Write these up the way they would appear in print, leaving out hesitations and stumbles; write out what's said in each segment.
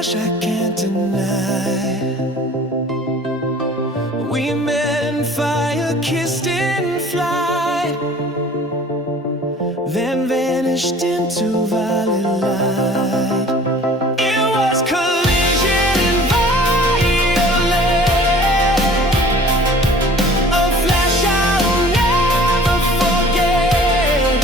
flash I can't deny. We met in fire, kissed in flight, then vanished into violet light. It was collision and violet, a flash I'll never forget.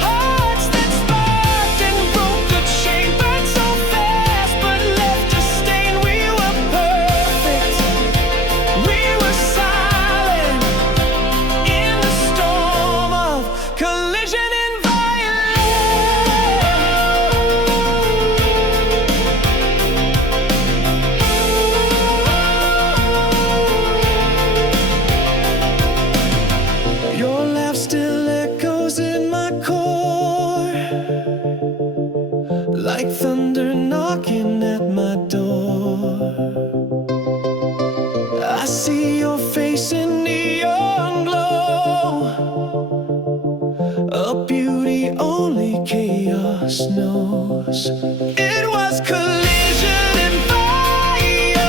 Hearts that sparked and broke the chain, burned so fast but left a stain. We were perfect, we were silent in the storm of collision and your laugh still echoes in my core, like thunder knocking at my door. I see your face in neon glow, a beauty only chaos knows. It was collision and violet,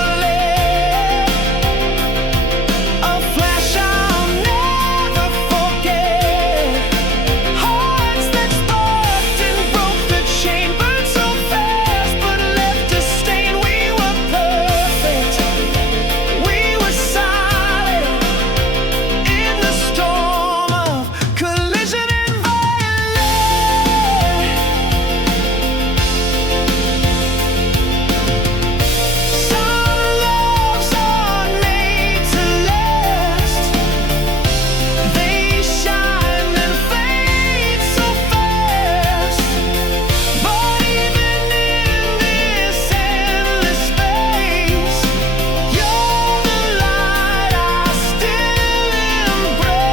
a flash I'll never forget. Hearts that sparked and broke the chain, burned so fast but left a stain. We were perfect, we were silent in the storm of collision and violet. Some loves are made to last, they shine and fade so fast. But even in this endless space, you're the light I still embrace.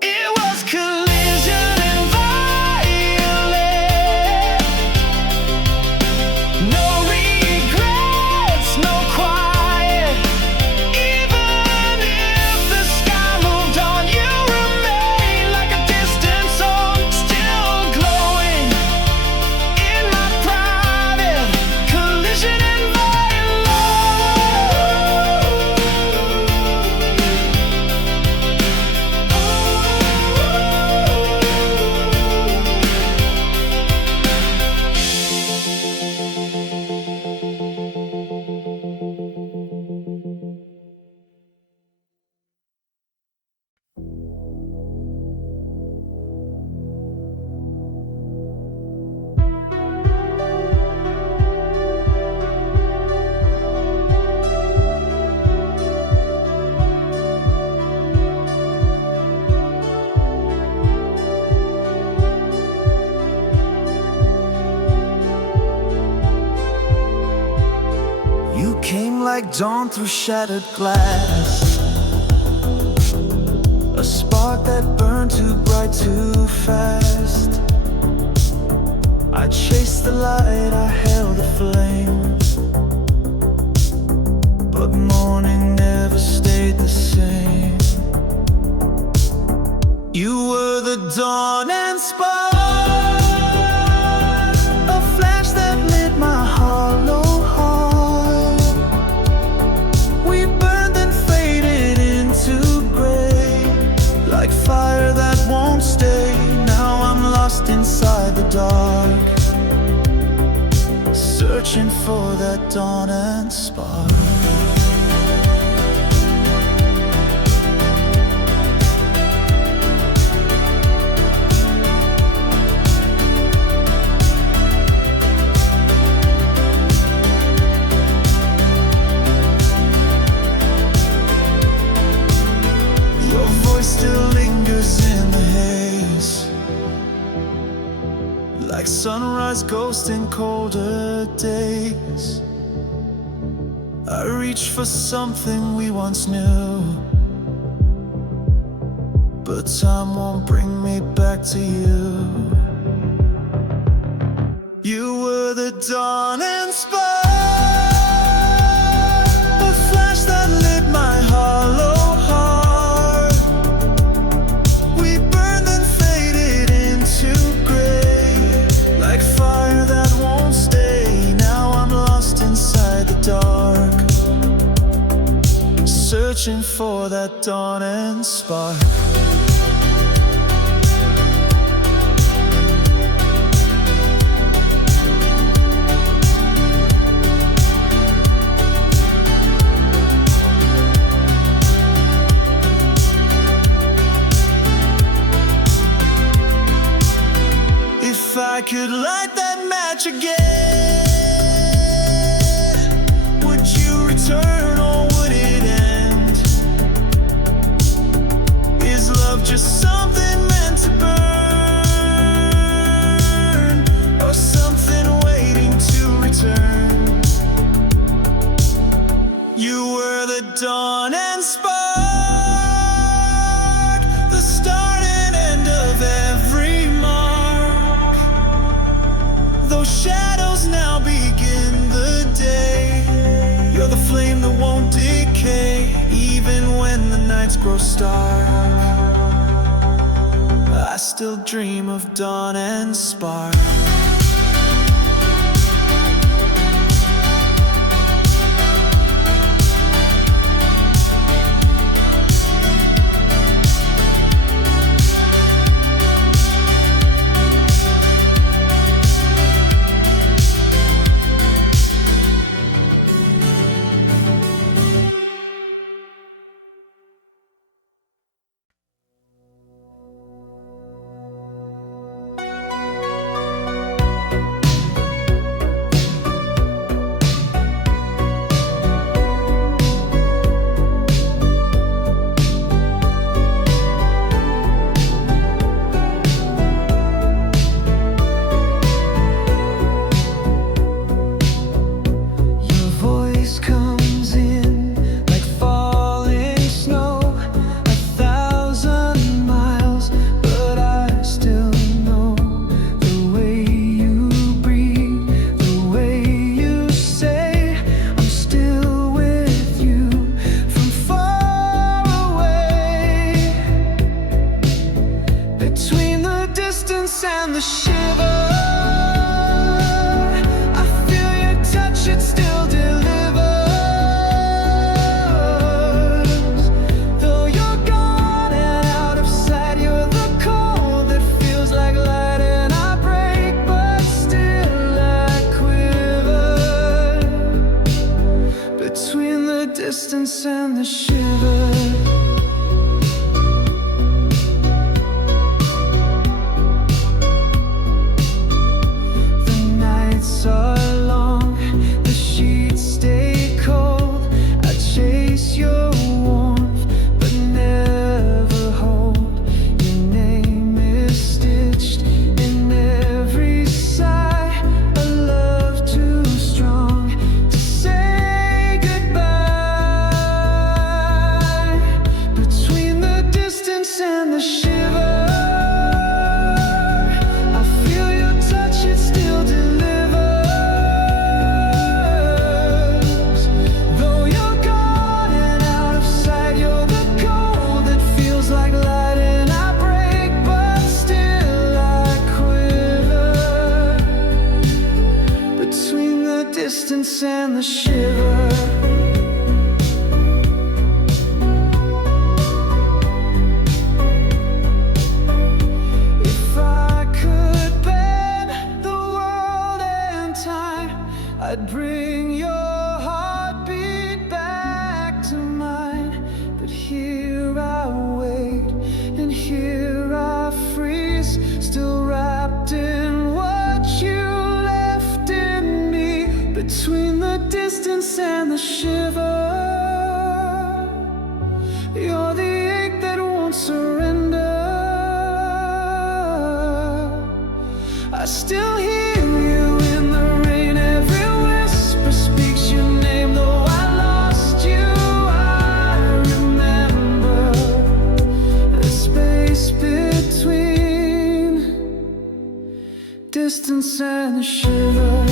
It was collision and violet, no regrets, no quiet. Even if the sky moved on, you remain like a distant song, still glowing in my private collision and you came like dawn through shattered glass, a spark that burned too bright too fast. I chased the light, I held the flame, but morning never stayed the same. You were the dawn and spark, a flash that lit my hollow heart. We burned and faded into gray, like fire that won't stay. Now I'm lost inside the dark, searching for that dawn and spark. Your voice still lingers in the haze, like sunrise ghost in colder days. I reach for something we once knew, but time won't bring me back to you. You were the dawn and spark, a flash that lit my heart. searching for that dawn and spark. If I could light that match again, would you return or would it end? Is love just something meant to burn, or something waiting to return? You were the dawn and spark, the start and end of every mark. Those shadows now begin the day. You're the flame that won't decay, even when the nights grow stark. I still dream of dawn and spark. And the shiver, I feel your touch, it still delivers. Though you're gone and out of sight, you're the cold that feels like light, and I break, but still I quiver between the distance and the shiver. And the shiver, I feel your touch, it still delivers. Though you're gone and out of sight, you're the cold that feels like light, and I break, but still I quiver between the distance and the shiver. I'd bring your heartbeat back to mine, but here I wait, and here I freeze, still wrapped in what you left in me. Between the distance and the shiver, you're the ache that won't surrender. I still hear you in the rain, every speaks your name. Though I lost you, I remember the space between distance and the shiver.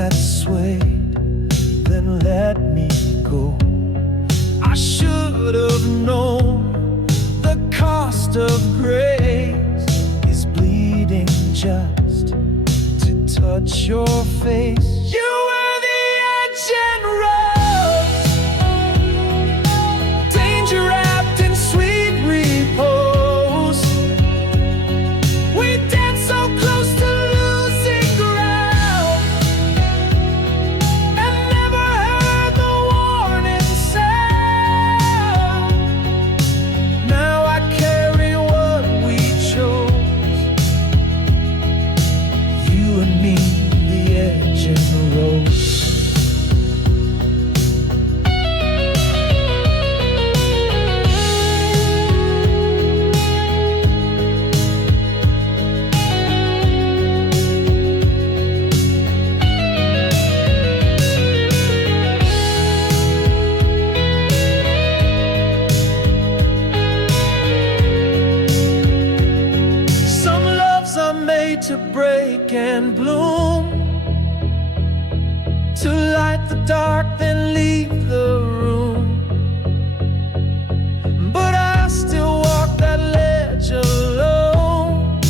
that swayed, then let me go. I should have known the cost of grace is bleeding just to touch your face. You were the edge and rose, danger wrapped in sweet repose. We danced so close to losing ground and never heard the warning sound. Now I carry what we chose, you and me, the edge and the rose. Some loves are made to break and bloom, to light the dark then leave the room. But I still walk that ledge alone,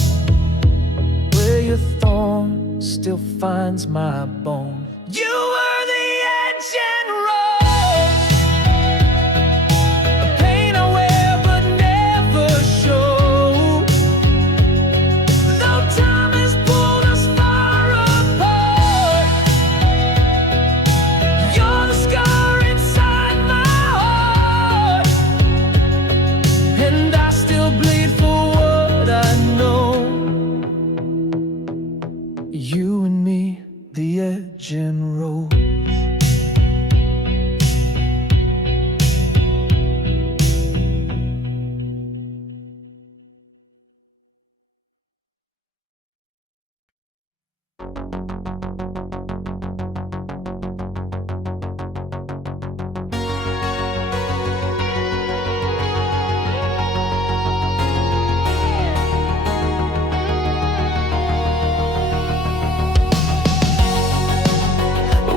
where your thorn still finds my bone. You were the edge and rose, a pain I wear but never show. Though time has pulled us far apart, you're the scar inside my heart, and I still bleed for what I know. You and me, the edge and rose.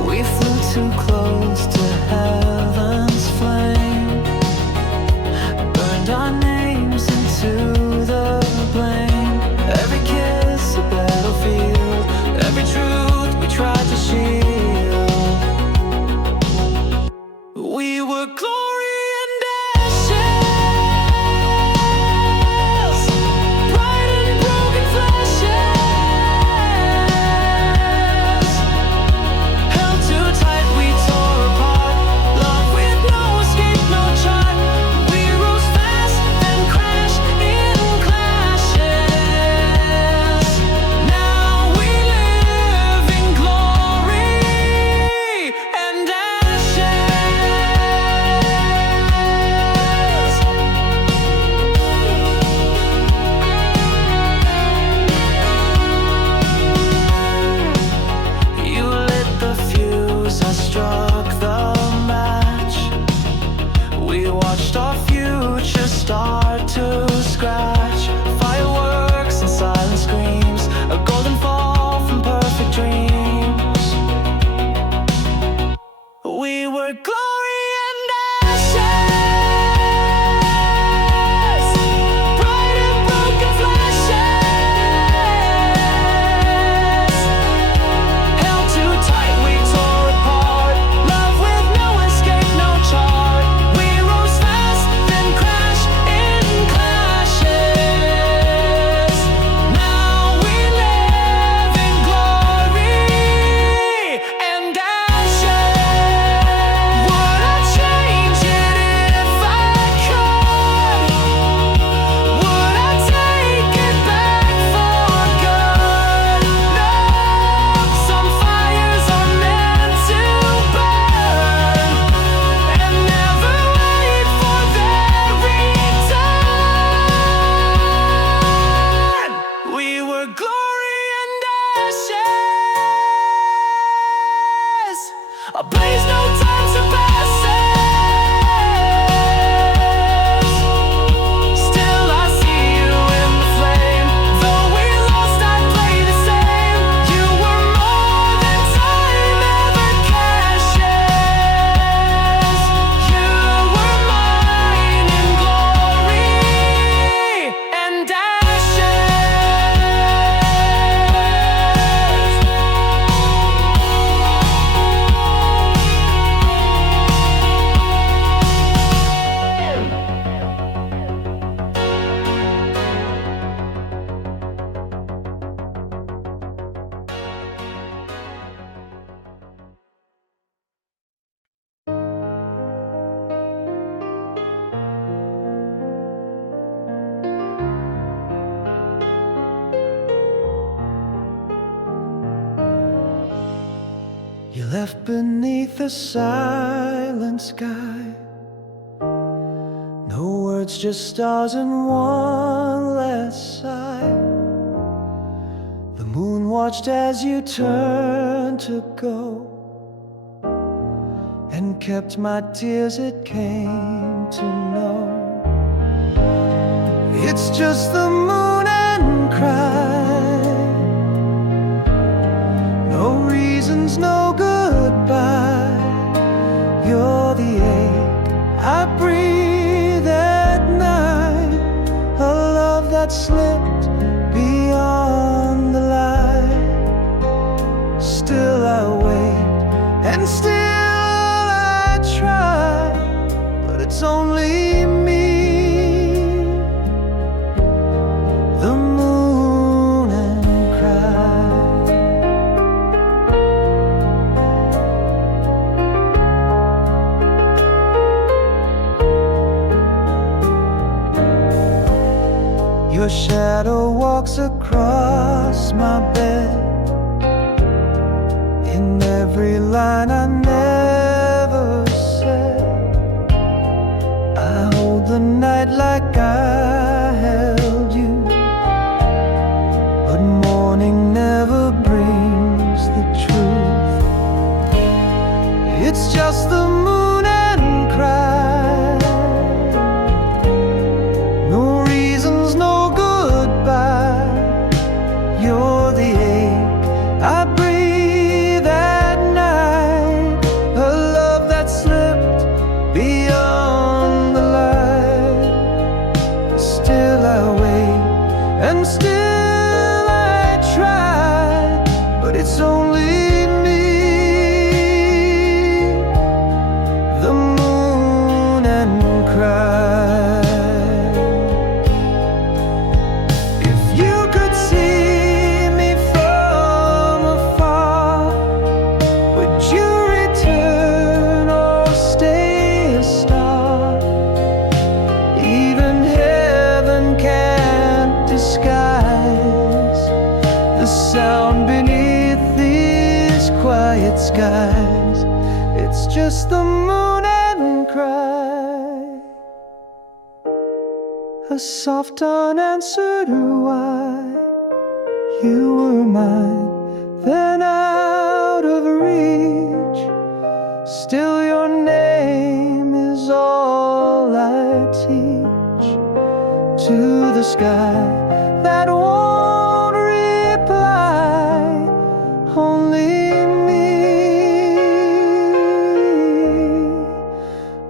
We flew too close to heaven's flame, burned our names into the blame. Every kiss a battlefield, every truth we tried to shield. We were glory and ashes, bright and broken flashes. Held too tight, we tore apart. Love with no escape, no chart. We rose fast, then crashed in clashes. Now we live in glory and ashes. You lit the fuse, I struck the match. We watched our future start to scratch. Fireworks and silent screams, a golden fall from perfect dreams. We were glory and ashes, bright and broken flashes. Held too tight, we tore apart. Love with no escape, no chart. We rose fast, then crashed in clashes. left beneath a silent sky. No words, just stars and one last sigh. The moon watched as you turned to go, and kept my tears, it came to know. It's just the moon and cry. No reasons, no goodbye. You're the ache I breathe at night. A love that slipped beyond the light. Still I wait, and still I try, but it's only me, the moon and cry. Your shadow walks across my bed. In every line I never said, I hold the night like I held you. But morning never brings the truth. It's just the moon and cry. No reasons, no goodbye. You're the ache I breathe at night. A love that slipped beyond the light. Still I wait, and still I try, but it's only me, the moon and cry. If you could see me from afar, would you return or stay a star? Even heaven can't disguise the sound beneath these quiet skies. It's just the moon and cry. A soft unanswered why. You were mine, then out of reach. Still your name is all I teach to the sky that won't reply. Only me,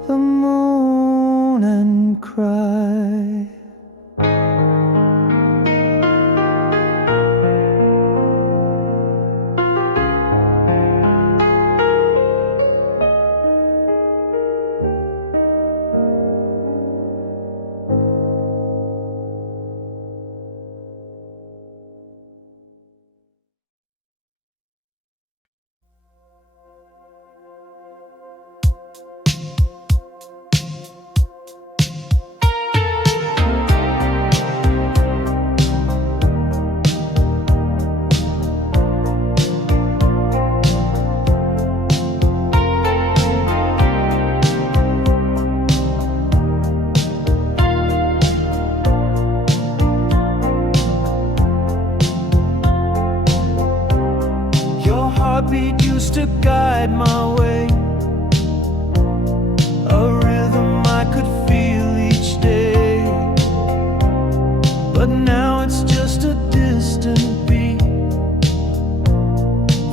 the moon and cry. Your heartbeat used to guide my way, a rhythm I could feel each day. But now it's just a distant beat,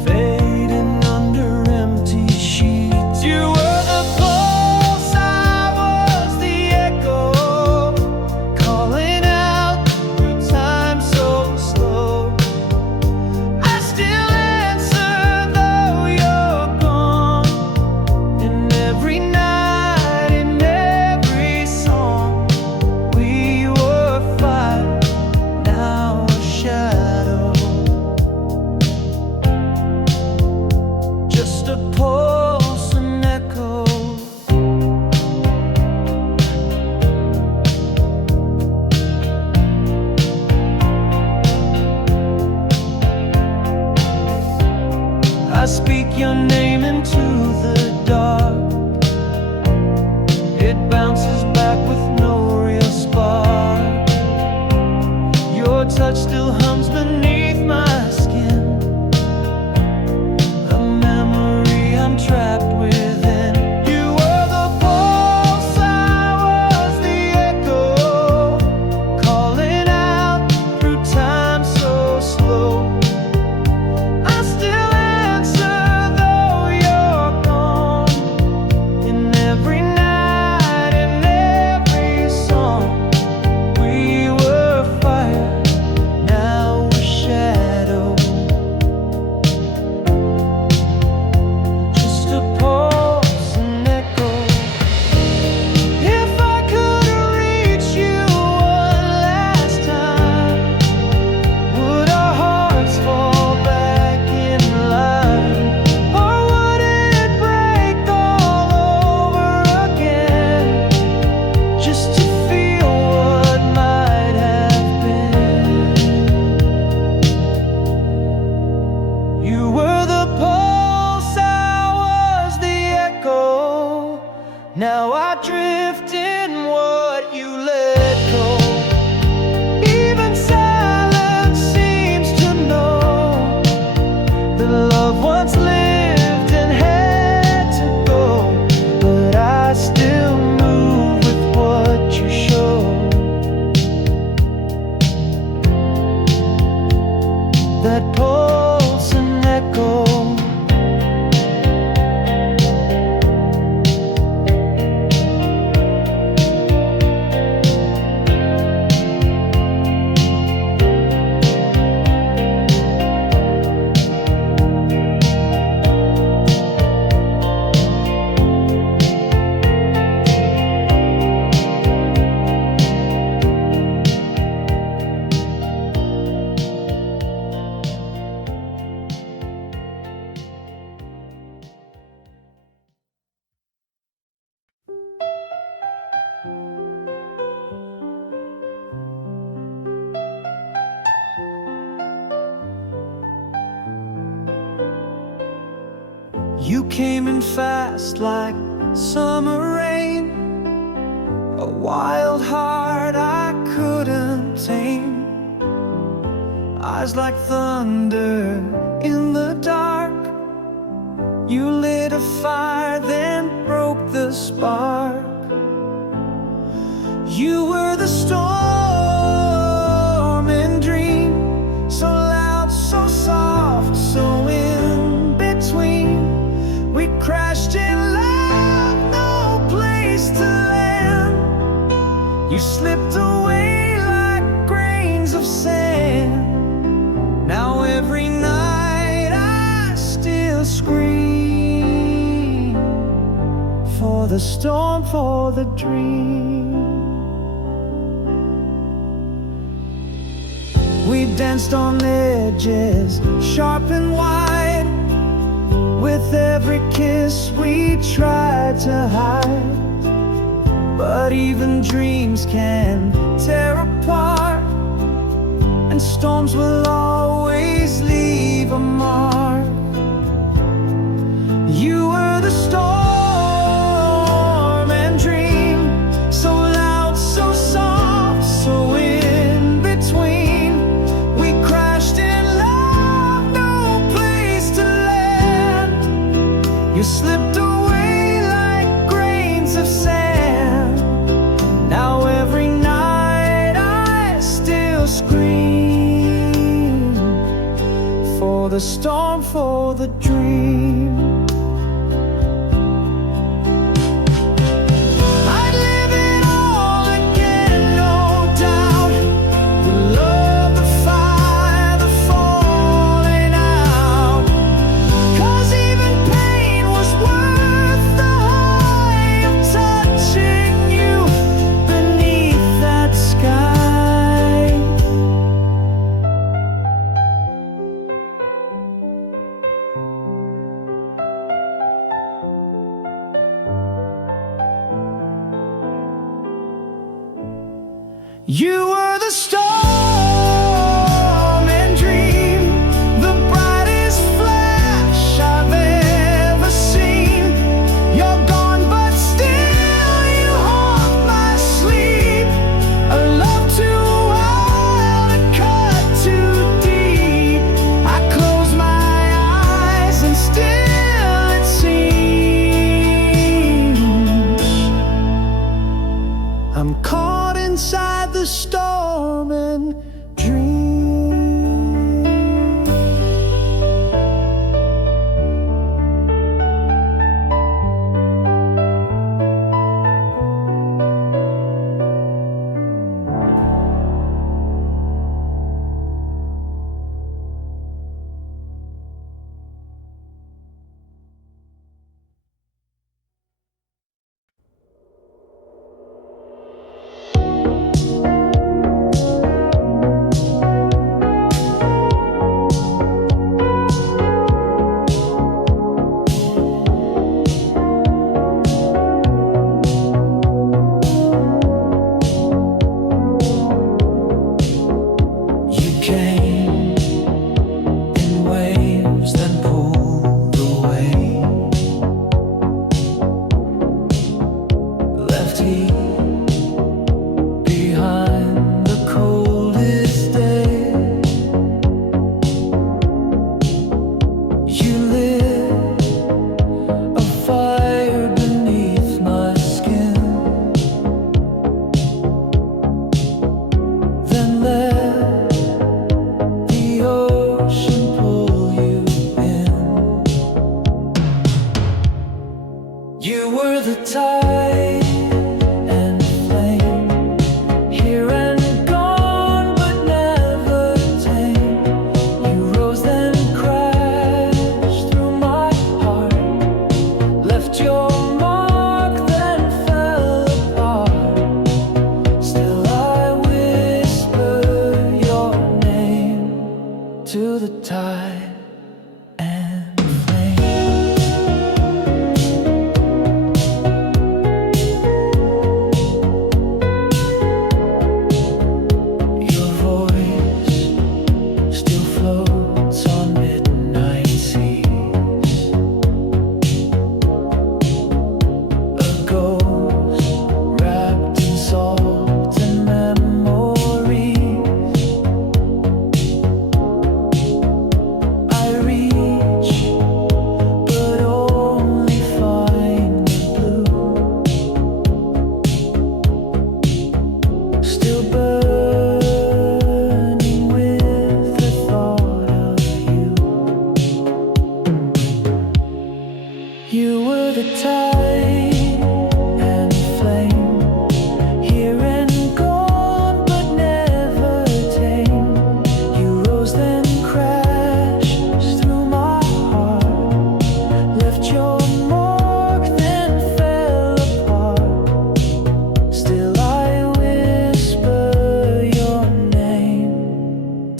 fading under empty sheets. You were the pulse, I was the echo, calling out through time so slow. I still answer though you're gone, in every night, in every song. We were fire, now a shadow. touch still hums beneath my skin, a memory I'm trapped within. You were the pulse, I was the echo, calling out through time so slow. I still answer though you're gone, in every night, in every song. We were fire, now we're shadow, just a pulse and echo. If I could reach you one last time, would our hearts fall back in line? Or would it break all over again, just to feel what might have been? You were the pulse, I was the echo. Now I drift in what you let go. Even silence seems to know that love once lived and had to go. But I still move with what you show. That pulse and echo. You came in fast like summer rain, a wild heart I couldn't tame. Eyes like thunder in the dark. You lit a fire, then broke the spark. You were the storm and dream, so loud, so soft, so in between. We crashed in love, no place to land. You slipped away like grains of sand. Now every night I still scream for the storm, for the dream. We danced on edges, sharp and wide. With every kiss we tried to hide. But even dreams can tear apart, and storms will always leave a mark. You were the storm and dream, so loud, so soft, so in between. We crashed in love, no place to land. You slipped away like grains of sand. Now every night I still scream for the storm, for the dream. I'd live it all again, no doubt. The love, the fire, the falling out. 'Cause even pain was worth the high of touching you beneath that sky. You were the storm and dream, the brightest flash I've ever seen. You're gone, but still you haunt my sleep. A love too wild to cut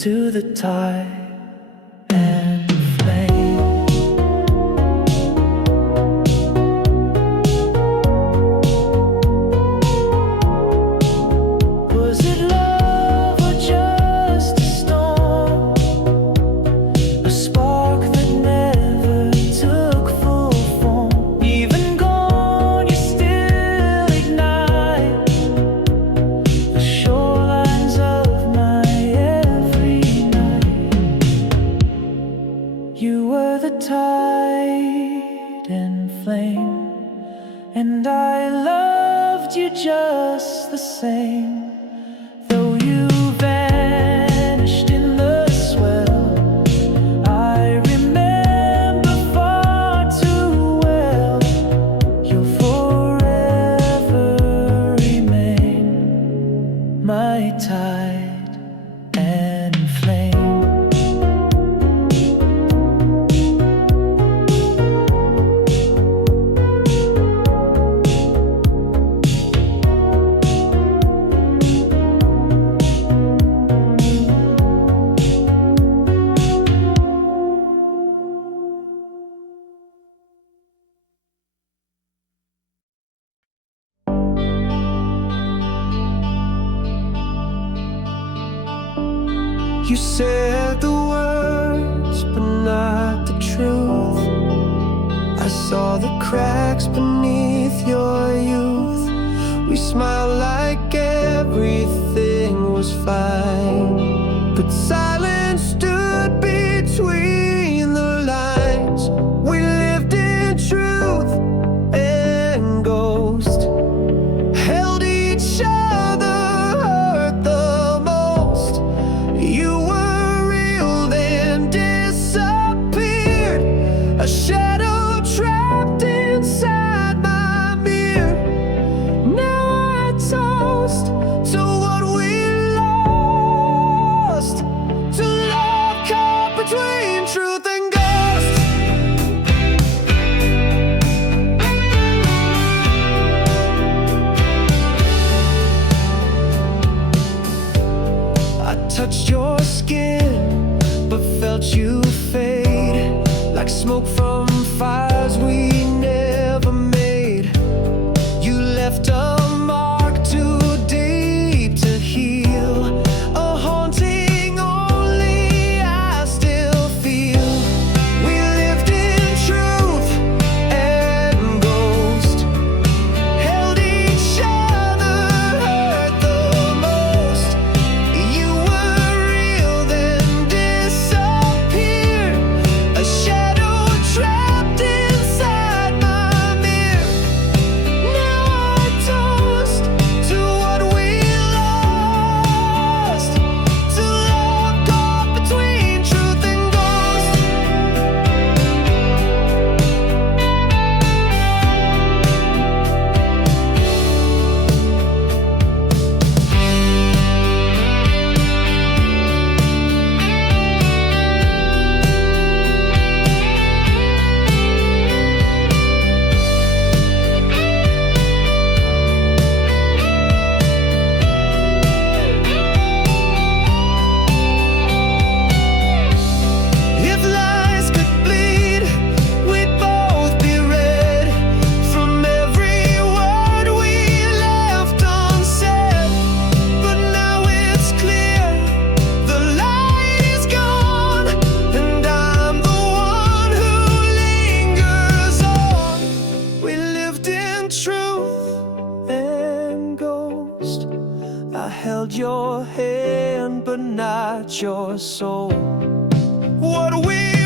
to the tide and flame. Was it love or just a storm? A spark that never took full form. Even gone, you still ignite the shorelines of my every night. You were the tide and flame, and I loved you just the same. Though you vanished in the swell, I remember far too well. You'll forever remain my tide and flame. You said the words, but not the truth. I saw the cracks beneath your youth. We smiled like everything was fine, but silence stood between the lines. We lived in truth and ghost, held each other, hurt the most. You were real, then disappeared, a shadow trapped inside my mirror. Now I toast to what we lost, to love caught between truth and ghost. I touched your skin, but felt you fade, like smoke from fires we never made. You left a mark too deep to heal, a haunting only I still feel. We lived in truth and ghost, held each other, hurt the most. You were real, then disappeared, a shadow trapped inside my mirror. Now I toast to what we lost, to love caught between truth and ghost. If lies could bleed, we'd both be red from every word we left unsaid. But now it's clear, the light is gone, and I'm the one who lingers on. We lived in truth and ghost. I held your hand, but not your soul. What we